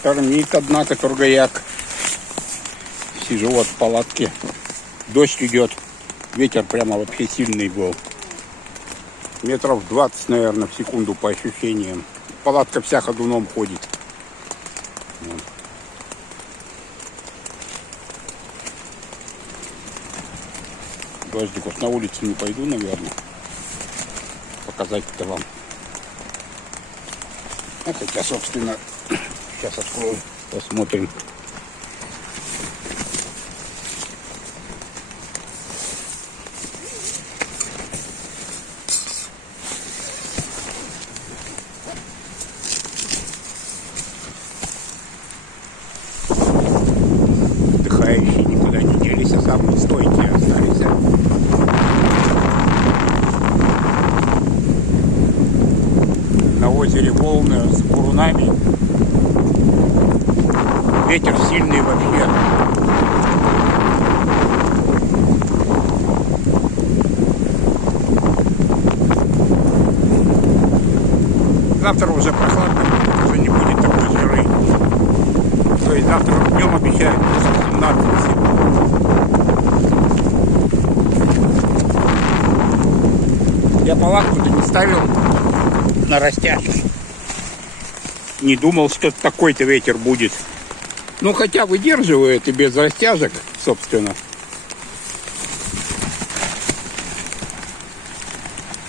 Штормит, однако, Тургаяк. Сижу вот в палатке. Дождь идет. Ветер прямо вообще сильный был. Метров 20, наверное, в секунду по ощущениям. Палатка вся ходуном ходит. Вот. Дождик, вот на улицу не пойду, наверное. Показать-то вам. А хотя, собственно, сейчас открою, посмотрим. Отдыхающие никуда не делись, а самые стойкие остались. На озере волны с бурунами. Ветер сильный вообще. Завтра уже прохладно, уже не будет такой жары. То есть завтра днем обещают 17 всего. Я палатку-то не ставил на растяжку. Не думал, что такой-то ветер будет. Ну, хотя выдерживает и без растяжек, собственно.